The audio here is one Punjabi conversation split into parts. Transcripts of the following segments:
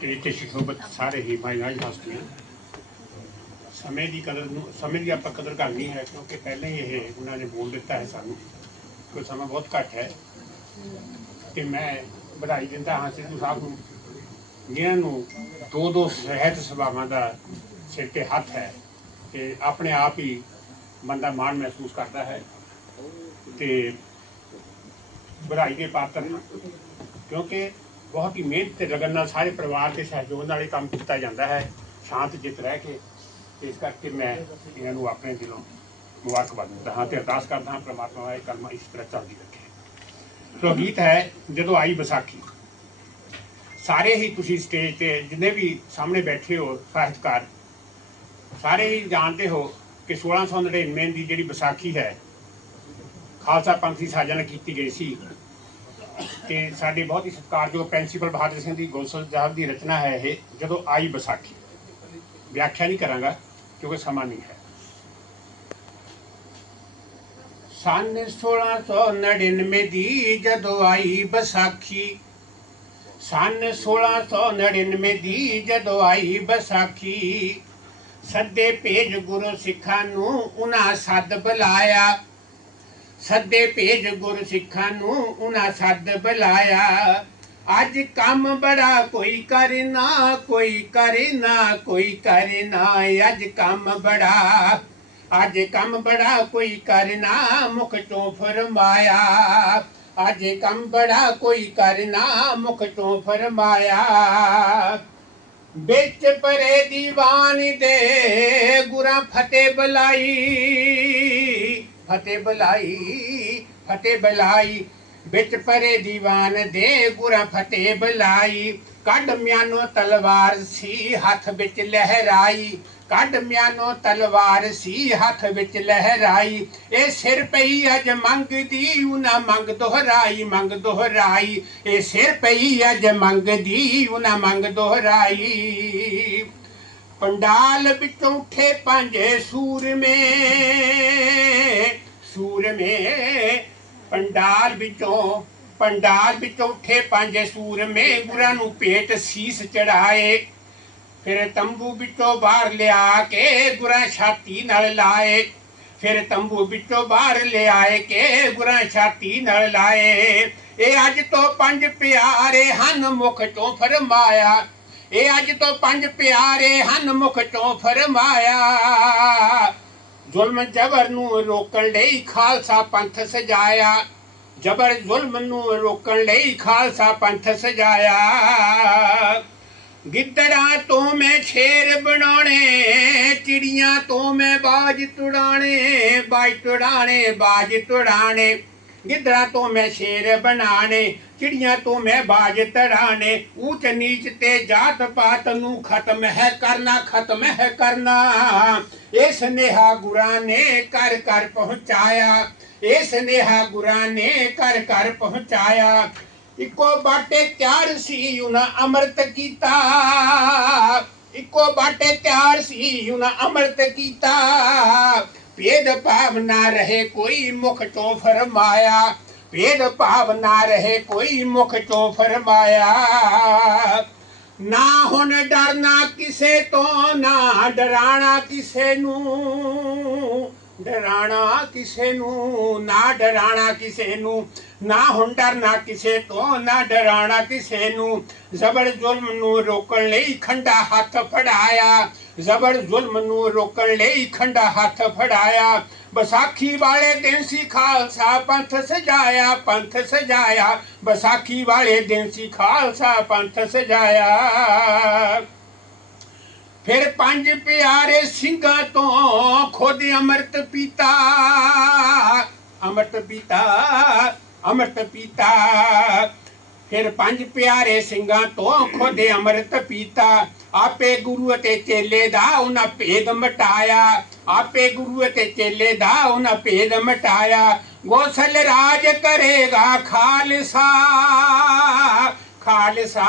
ਤੇ ਇੱਥੇ ਸ਼ਿਸ਼ੋਬਤ ਸਾਰੇ ਹੀ ਮਾਈਨਾਜ ਹਸਤੀਆਂ ਸਮੇਂ ਦੀ ਕਦਰ ਨੂੰ, ਸਮੇਂ ਦੀ ਆਪਾਂ ਕਦਰ ਕਰਨੀ ਹੈ, ਕਿਉਂਕਿ ਪਹਿਲਾਂ ਹੀ ਇਹ ਉਹਨਾਂ ਨੇ ਬੋਲ ਦਿੱਤਾ ਹੈ ਸਾਨੂੰ ਕਿ ਸਮਾਂ ਬਹੁਤ ਘੱਟ ਹੈ। ਤੇ ਮੈਂ ਵਧਾਈ ਦਿੰਦਾ ਹਾਂ ਸਿੱਧੂ ਸਾਹਿਬ ਨੂੰ, ਜਿਨ੍ਹਾਂ ਨੂੰ ਦੋ ਦੋ ਸਹਿਤ ਸਭਾਵਾਂ ਦਾ ਸਿਰ ਤੇ ਹੱਥ ਹੈ ਤੇ ਆਪਣੇ ਆਪ ਹੀ ਬੰਦਾ ਮਾਣ ਮਹਿਸੂਸ ਕਰਦਾ ਹੈ। ਤੇ ਵਧਾਈ ਦੇ ਪਾਤਰ ਕਿਉਂਕਿ ਬਹੁਤ ਹੀ ਮਿਹਨਤ ਤੇ ਲਗਨ ਨਾਲ ਸਾਰੇ ਪਰਿਵਾਰ ਦੇ ਸਹਿਯੋਗ ਨਾਲ ਇਹ ਕੰਮ ਕੀਤਾ ਜਾਂਦਾ ਹੈ। ਸ਼ਾਂਤ ਚਿੱਤ ਰਹਿ ਕੇ ਇਸ ਕਰਕੇ ਮੈਂ ਇਹਨਾਂ ਨੂੰ ਆਪਣੇ ਦਿਲੋਂ ਮੁਬਾਰਕਬਾਦ ਦਿੰਦਾ ਹਾਂ ਤੇ ਅਰਦਾਸ ਕਰਦਾ ਹਾਂ ਪ੍ਰਮਾਤਮਾ ਦਾ ਇਹ ਕੰਮ ਇਸ ਤਰ੍ਹਾਂ ਚੱਲਦੀ ਰੱਖੇ। ਸੋ ਗੀਤ ਹੈ, ਜਦੋਂ ਆਈ ਵਿਸਾਖੀ। ਸਾਰੇ ਹੀ ਤੁਸੀਂ ਸਟੇਜ ਤੇ ਜਿੰਨੇ ਵੀ ਸਾਹਮਣੇ ਬੈਠੇ ਹੋ ਸਾਹਿਤਕਾਰ, ਸਾਰੇ ਹੀ ਜਾਣਦੇ ਹੋ ਕਿ 1699 ਦੀ ਜਿਹੜੀ ਵਿਸਾਖੀ ਹੈ, ਖਾਲਸਾ ਪੰਥ ਦੀ ਸਾਜਨਾ ਕੀਤੀ ਗਈ ਸੀ। ਤੇ ਸਾਡੇ ਬਹੁਤ ਹੀ ਸਤਿਕਾਰਯੋਗ ਪ੍ਰਿੰਸੀਪਲ ਬਹਾਦਰ ਸਿੰਘ ਦੀ ਗੋਸਲ ਸਾਹਿਬ ਦੀ ਰਚਨਾ ਹੈ ਇਹ, ਜਦੋਂ ਆਈ ਵਿਸਾਖੀ। ਵਿਆਖਿਆ ਨਹੀਂ ਕਰਾਂਗਾ, ਕਿਉਂਕਿ ਸਮਾਂ ਨਹੀਂ ਹੈ। ਸੰਨ 1699 ਦੀ ਜਦੋਂ ਆਈ ਵਿਸਾਖੀ। ਸੰਨ 1699 ਦੀ ਜਦੋਂ ਆਈ ਵਿਸਾਖੀ। ਸੱਦੇ ਭੇਜ ਗੁਰੂ ਸਿੱਖਾਂ ਨੂੰ ਉਹਨਾਂ ਸੱਦ ਬੁਲਾਇਆ। ਸੱਦੇ ਭੇਜ ਗੁਰ ਸਿੱਖਾਂ ਨੂੰ ਉਹਨਾਂ ਸੱਦ ਬੁਲਾਇਆ। ਅੱਜ ਕੰਮ ਬੜਾ ਕੋਈ ਕਰੇ ਨਾ, ਕੋਈ ਕਰੇ ਨਾ, ਕੋਈ ਕਰੇ ਨਾ, ਅੱਜ ਕੰਮ ਬੜਾ। ਅੱਜ ਕੰਮ ਬੜਾ ਕੋਈ ਕਰਨਾ ਮੁਖ ਤੋਂ ਫਰਮਾਇਆ। ਅੱਜ ਕੰਮ ਬੜਾ ਕੋਈ ਕਰਨਾ ਮੁਖ ਤੋਂ ਫਰਮਾਇਆ। ਵਿੱਚ ਪਰੇ ਦੀਵਾਨ ਦੇ ਗੁਰਾਂ ਫਤਿਹ ਬੁਲਾਈ। ਫਤਿਹ ਬੁਲਾਈ ਫਤਿਹ ਬੁਲਾਈ। ਵਿੱਚ ਪਰੇ ਦੀਵਾਨ ਦੇ ਗੁਰਾਂ ਫਤਿਹ ਬੁਲਾਈ। ਕੱਢ ਮਿਆਨੋ ਤਲਵਾਰ ਸੀ ਹੱਥ ਵਿੱਚ ਲਹਿਰਾਈ। ਕੱਢ ਮਿਆਨੋ ਤਲਵਾਰ ਸੀ ਹੱਥ ਵਿੱਚ ਲਹਿਰਾਈ। ਇਹ ਸਿਰ ਪਈ ਅਜ ਮੰਗਦੀ ਉਹਨਾਂ ਮੰਗ ਦੁਹਰਾਈ ਮੰਗ ਦੁਹਰਾਈ। ਇਹ ਸਿਰ ਪਈ ਅਜ ਮੰਗਦੀ ਉਹਨਾਂ ਮੰਗ ਦੁਹਰਾਈ। ਪੰਡਾਲ ਵਿੱਚੋਂ ਉੱਠੇ ਪੰਜ ਸੂਰਮੇ ਸੂਰਮੇ, ਪੰਡਾਲ ਵਿੱਚੋਂ ਪੰਡਾਲ ਵਿੱਚੋਂ ਉੱਠੇ ਪੰਜ ਸੂਰਮੇ, ਗੁਰਾਂ ਨੂੰ ਪੇਟ ਸੀਸ ਚੜਾਏ। ਫਿਰ ਤੰਬੂ ਵਿੱਚੋਂ ਬਾਹਰ ਲਿਆ ਕੇ ਗੁਰਾਂ ਛਾਤੀ ਨਾਲ ਲਾਏ। ਫਿਰ ਤੰਬੂ ਵਿੱਚੋਂ ਬਾਹਰ ਲਿਆਏ ਕੇ ਗੁਰਾਂ ਛਾਤੀ ਨਾਲ ਲਾਏ। ਇਹ ਅੱਜ ਤੋਂ ਪੰਜ ਪਿਆਰੇ ਹਨ ਮੁਖ ਤੋਂ ਫਰਮਾਇਆ। ਇਹ ਅੱਜ ਤੋਂ ਪੰਜ ਪਿਆਰੇ ਹਨ ਮੁਖ ਤੋਂ ਫਰਮਾਇਆ। ਜ਼ੁਲਮ ਜਬਰ ਨੂੰ ਰੋਕਣ ਲਈ ਖਾਲਸਾ ਪੰਥ ਸਜਾਇਆ। ਜਬਰ ਜ਼ੁਲਮ ਨੂੰ ਰੋਕਣ ਲਈ ਖਾਲਸਾ ਪੰਥ ਸਜਾਇਆ। ਗਿੱਦੜਾਂ ਤੋਂ ਮੈਂ ਸ਼ੇਰ ਬਣਾਉਣੇ, ਚਿੜੀਆਂ ਤੋਂ ਮੈਂ ਬਾਜ ਤੁੜਾਣੇ ਬਾਜ ਤੁੜਾਣੇ ਬਾਜ ਤੁੜਾਣੇ ਗਿੱਦੜਾਂ ਤੋਂ ਮੈਂ ਸ਼ੇਰ ਬਣਾਣੇ, ਚਿੜੀਆਂ ਤੋਂ ਮੈਂ ਬਾਜ ਤੜਾਣੇ, ਊਚ ਨੀਚ ਤੇ ਜਾਤ ਪਾਤ ਨੂੰ ਖਤਮ ਹੈ ਕਰਨਾ, ਖਤਮ ਹੈ ਕਰਨਾ। ਇਸ ਨੇਹਾ ਗੁਰਾਂ ਨੇ ਕਰ ਕਰ ਪਹੁੰਚਾਇਆ ਇਸ ਨੇਹਾ ਗੁਰਾਂ ਨੇ ਕਰ ਕਰ ਪਹੁੰਚਾਇਆ। ਇੱਕੋ ਬਾਟੇ ਤਿਆਰ ਸੀ ਉਹਨਾਂ ਅੰਮ੍ਰਿਤ ਕੀਤਾ, ਇੱਕੋ ਬਾਟੇ ਤਿਆਰ ਸੀ ਉਹਨਾਂ ਅੰਮ੍ਰਿਤ ਕੀਤਾ। ਭੇਦ ਭਾਵ ਨਾ ਰਹੇ ਕੋਈ ਮੁਖ ਤੋਂ ਫਰਮਾਇਆ। ਭੇਦ ਭਾਵ ਨਾ ਰਹੇ ਕੋਈ ਮੁਖ ਤੋਂ ਫਰਮਾਇਆ। ਨਾ ਹੁਣ ਡਰਨਾ ਕਿਸੇ ਤੋਂ, ਨਾ ਡਰਾਣਾ ਕਿਸੇ ਨੂੰ। ਡਰਾਣਾ ਕਿਸੇ ਨੂੰ, ਨਾ ਡਰਾਣਾ ਕਿਸੇ ਨੂੰ। ਨਾ ਹੁਣ ਡਰਨਾ ਕਿਸੇ ਤੋਂ, ਨਾ ਡਰਾਣਾ ਕਿਸੇ ਨੂੰ। ਜ਼ਬਰ ਜ਼ੁਲਮ ਨੂੰ ਰੋਕਣ ਲਈ ਖੰਡਾ ਹੱਥ ਫੜਾਇਆ। ਜ਼ਬਰ ਜ਼ੁਲਮ ਨੂੰ ਰੋਕਣ ਲਈ ਖੰਡਾ ਹੱਥ ਫੜਾਇਆ। ਵਿਸਾਖੀ ਵਾਲੇ ਦਿਨ ਸੀ ਖਾਲਸਾ ਪੰਥ ਸਜਾਇਆ ਪੰਥ ਸਜਾਇਆ। ਵਿਸਾਖੀ ਵਾਲੇ ਦਿਨ ਸੀ ਖਾਲਸਾ ਪੰਥ ਸਜਾਇਆ। ਫਿਰ ਪੰਜ ਪਿਆਰੇ ਸਿੰਘਾਂ ਤੋਂ ਖੁਦ ਅੰਮ੍ਰਿਤ ਪੀਤਾ। ਅੰਮ੍ਰਿਤ ਪੀਤਾ ਅੰਮ੍ਰਿਤ ਪੀਤਾ। ਫਿਰ ਪੰਜ ਪਿਆਰੇ ਸਿੰਘਾਂ ਤੋਂ ਖੁਦ ਅੰਮ੍ਰਿਤ ਪੀਤਾ। ਆਪੇ ਗੁਰੂ ਅਤੇ ਚੇਲੇ ਦਾ ਉਹਨਾਂ ਭੇਦ ਮਟਾਇਆ। ਆਪੇ ਗੁਰੂ ਅਤੇ ਚੇਲੇ ਦਾ ਉਹਨਾਂ ਭੇਦ ਮਟਾਇਆ। ਗੋਸਲ ਰਾਜ ਕਰੇਗਾ ਖਾਲਸਾ। ਖਾਲਸਾ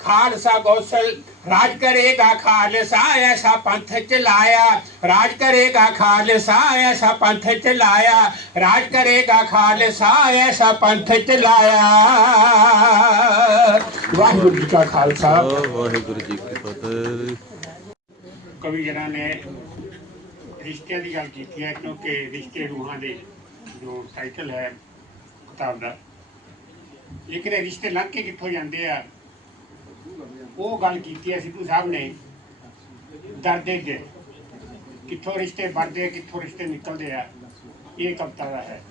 ਖਾਲਸਾ ਗੋਸਲ ਰਾਜ ਕਰੇਗਾ ਖਾਲਸਾ ਐਸਾ ਪੰਥ ਚਲਾਇਆ ਰਾਜ ਕਰੇਗਾ ਖਾਲਸਾ ਐਸਾ ਪੰਥ ਚਲਾਇਆ ਰਾਜ ਕਰੇਗਾ ਖਾਲਸਾ ਐਸਾ ਪੰਥ ਚਲਾਇਆ ਵਾਹਿਗੁਰੂ ਜੀ ਕਾ ਖਾਲਸਾ। ਵਾਹਿਗੁਰੂ ਜੀ ਕੀ ਫਤਿਹ। ਕਵੀ ਜਨਾਂ ਨੇ ਰਿਸ਼ਤਿਆਂ ਦੀ ਗੱਲ ਕੀਤੀ ਹੈ ਕਿਉਂਕਿ ਰਿਸ਼ਤੇ ਰੂਹਾਂ ਦੇ ਜੋ ਸਾਈਕਲ ਹੈ ਕਿਤਾਬ ਦਾ ਲੇਕਿਨ ਇਹ ਰਿਸ਼ਤੇ ਲੰਘ ਕੇ ਕਿੱਥੋਂ ਜਾਂਦੇ ਆ? ਉਹ ਗੱਲ ਕੀਤੀ ਹੈ ਸਿੱਧੂ ਸਾਹਿਬ ਨੇ। ਦਰਦੇ ਦੇ ਕਿੱਥੋਂ ਰਿਸ਼ਤੇ ਬਣਦੇ ਕਿੱਥੋਂ ਰਿਸ਼ਤੇ ਨਿਕਲਦੇ ਆ, ਇਹ ਕਵਿਤਾ ਦਾ ਹੈ।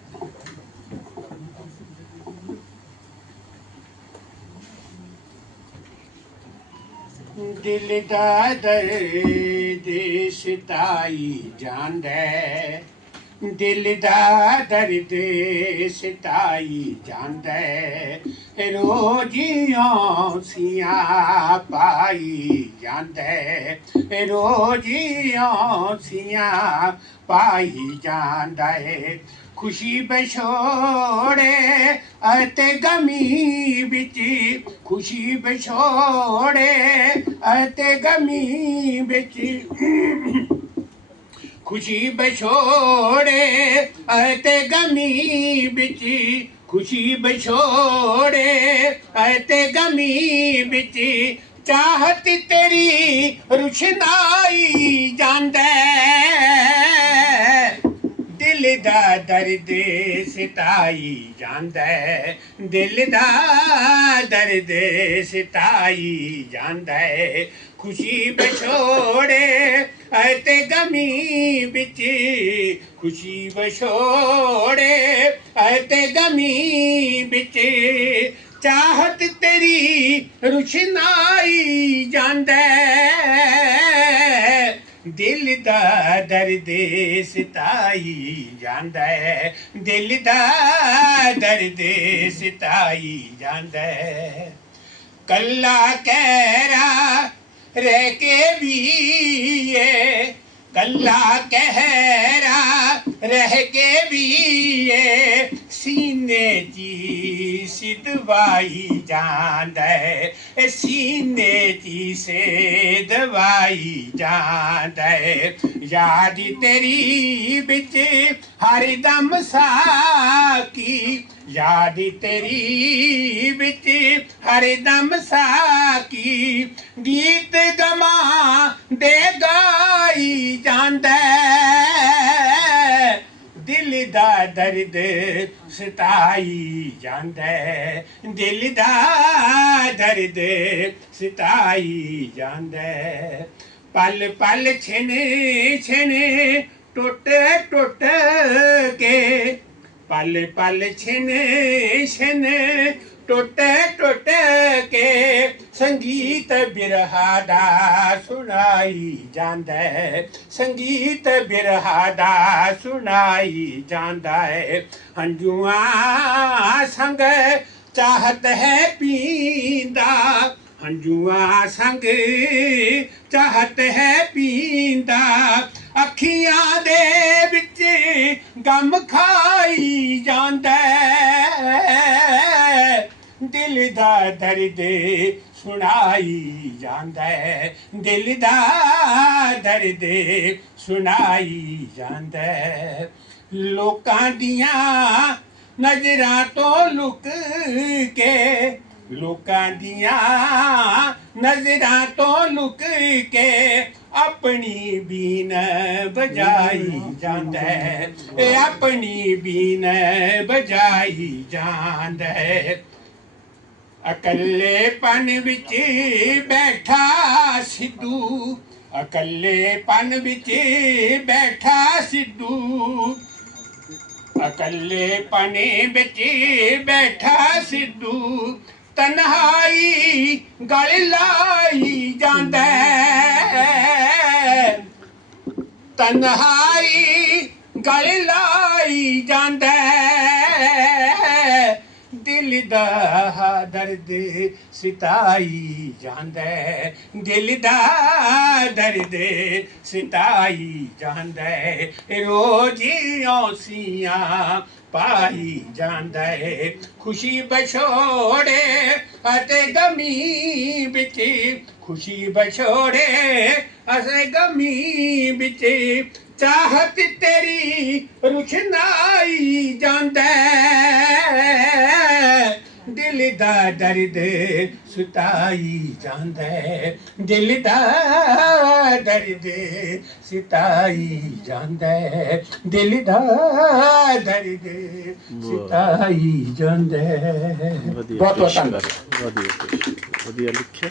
ਦਿਲ ਦਾ ਦਰਦ ਸਤਾਈ ਜਾਂਦਾ ਦਿਲ ਦਾ ਦਰਦ ਸਤਾਈ ਜਾਂਦਾ ਰੋਜੀਆਂ ਸੀਆਂ ਪਾਈ ਜਾਂਦਾ ਰੋਜੀਆਂ ਸੀਆਂ ਪਾਈ ਜਾਂਦਾ ਏ ਖੁਸ਼ੀ ਬਛੋੜੇ ਅਤੇ ਗਮੀ ਵਿੱਚ ਖੁਸ਼ੀ ਬਛੋੜੇ ਅਤੇ ਗਮੀ ਵਿੱਚ ਖੁਸ਼ੀ ਬਛੋੜੇ ਤੇ ਗਮੀ ਵਿੱਚ ਖੁਸ਼ੀ ਬਛੋੜੇ ਤੇ ਗਮੀ ਵਿੱਚ ਚਾਹਤ ਤੇਰੀ ਰੁਸ਼ਨਾਈ ਜਾਂਦਾ। ਦਿਲ ਦਾ ਦਰਦ ਸਤਾਈ ਜਾਂਦਾ ਦਿਲ ਦਾ ਦਰਦ ਸਤਾਈ ਜਾਂਦਾ ਖੁਸ਼ੀ ਬਛੋੜੇ ਅਤੇ ਗਮੀ ਵਿੱਚ ਖੁਸ਼ੀ ਬਛੋੜੇ ਅਤੇ ਗਮੀ ਵਿੱਚ ਚਾਹਤ ਤੇਰੀ ਰੁਸ਼ਨਾਈ ਜਾਂਦਾ ਹੈ। ਦਿਲ ਦਾ ਦਰਦ ਸਤਾਈ ਜਾਂਦਾ ਹੈ ਦਿਲ ਦਾ ਦਰਦ ਸਤਾਈ ਜਾਂਦਾ ਹੈ ਕੱਲਾ ਕਹਿਰਾ ਰਹਿ ਕੇ ਵੀ ਏ ਕੱਲਾ ਕਹਿਰਾ ਰਹਿ ਕੇ ਵੀ ਏ ਸੀਨੇ ਜੀ ਸਿਦਵਾਈ ਜਾਂਦਾ ਹੈ ਇਹ ਸੀਨੇ ਜੀ ਸੇ ਦਵਾਈ ਜਾਂਦਾ। ਹੈ ਯਾਦ ਤੇਰੀ ਵਿੱਚ ਹਰ ਦਮ ਸਾਕੀ ਯਾਦ ਤੇਰੀ ਵਿੱਚ ਹਰ ਦਮ ਸਾਕੀ ਗੀਤ ਗਮਾ ਦੇ ਗਾਈ ਜਾਂਦਾ। ਦਿਲ ਦਾ ਦਰਦ ਸਤਾਈ ਜਾਂਦਾ। ਦਿਲ ਦਾ ਦਰਦ ਸਤਾਈ ਜਾਂਦਾ। ਪਲ ਪਲ ਛਿਨ ਛਿਨ ਟੁੱਟ ਟੁੱਟ ਕੇ। ਪਲ ਪਲ ਛਿਨ ਛਿਨ ਟੁੱਟ ਟੁੱਟ ਕੇ। ਸੰਗੀਤ ਬਿਰਹਾ ਦਾ ਸੁਣਾਈ ਜਾਂਦਾ ਹੈ। ਸੰਗੀਤ ਬਿਰਹਾ ਦਾ ਸੁਣਾਈ ਜਾਂਦਾ ਹੈ। ਹੰਝੂਆਂ ਸੰਗ ਚਾਹਤ ਹੈ ਪੀਂਦਾ। ਹੰਝੂਆਂ ਸੰਗ ਚਾਹਤ ਹੈ ਪੀਂਦਾ। ਅੱਖੀਆਂ ਦੇ ਵਿੱਚ ਗਮ ਖਾਈ ਜਾਂਦਾ ਦਿਲ ਦਾ ਦਰਦ ਸੁਣਾਈ ਜਾਂਦਾ ਦਿਲ ਦਾ ਦਰਦ ਸੁਣਾਈ ਜਾਂਦਾ ਲੋਕਾਂ ਦੀਆਂ ਨਜ਼ਰਾਂ ਤੋਂ ਲੁਕ ਕੇ ਲੋਕਾਂ ਦੀਆਂ ਨਜ਼ਰਾਂ ਤੋਂ ਲੁਕ ਕੇ ਆਪਣੀ ਬੀਨ ਬਜਾਈ ਜਾਂਦਾ ਹੈ। ਇਹ ਆਪਣੀ ਬੀਨ ਬਜਾਈ ਜਾਂਦਾ ਹੈ। ਇਕੱਲੇਪਨ ਵਿੱਚ ਬੈਠਾ ਸਿੱਧੂ, ਇਕੱਲੇਪਨ ਵਿੱਚ ਬੈਠਾ ਸਿੱਧੂ, ਇਕੱਲੇਪਨ ਵਿੱਚ ਬੈਠਾ ਸਿੱਧੂ ਤਨਹਾਈ ਗਲ ਲਾਈ ਜਾਂਦਾ ਤਨਹਾਈ ਗਲ ਲਾਈ ਜਾਂਦਾ ਦਿਲ ਦਾ ਦਰਦ ਸਿਤਾਈ ਜਾਂਦਾ ਦਿਲ ਦਾ ਦਰਦ ਸਿਤਾਈ ਜਾਂਦਾ ਰੋਜ਼ ਔਸੀਆਂ ਪਾਈ ਜਾਂਦਾ ਹੈ। ਖੁਸ਼ੀ ਬਛੋੜੇ ਅਤੇ ਗਮੀ ਵਿੱਚ, ਖੁਸ਼ੀ ਬਛੋੜੇ ਅਤੇ ਗਮੀ ਵਿੱਚ ਚਾਹਤ ਤੇਰੀ ਰੁਸ਼ਨਾਈ ਜਾਂਦਾ। ਦਿਲ ਦਾ ਦਰਦ ਸਤਾਈ ਜਾਂਦਾ। ਦਿਲ ਦਾ ਦਰਦ ਸਤਾਈ ਜਾਂਦਾ। ਦਿਲ ਦਾ ਦਰਦ ਸਤਾਈ ਜਾਂਦਾ ਬਹੁਤ ਧੰਨਵਾਦ ਵਧੀਆ ਵਧੀਆ ਲਿਖਿਆ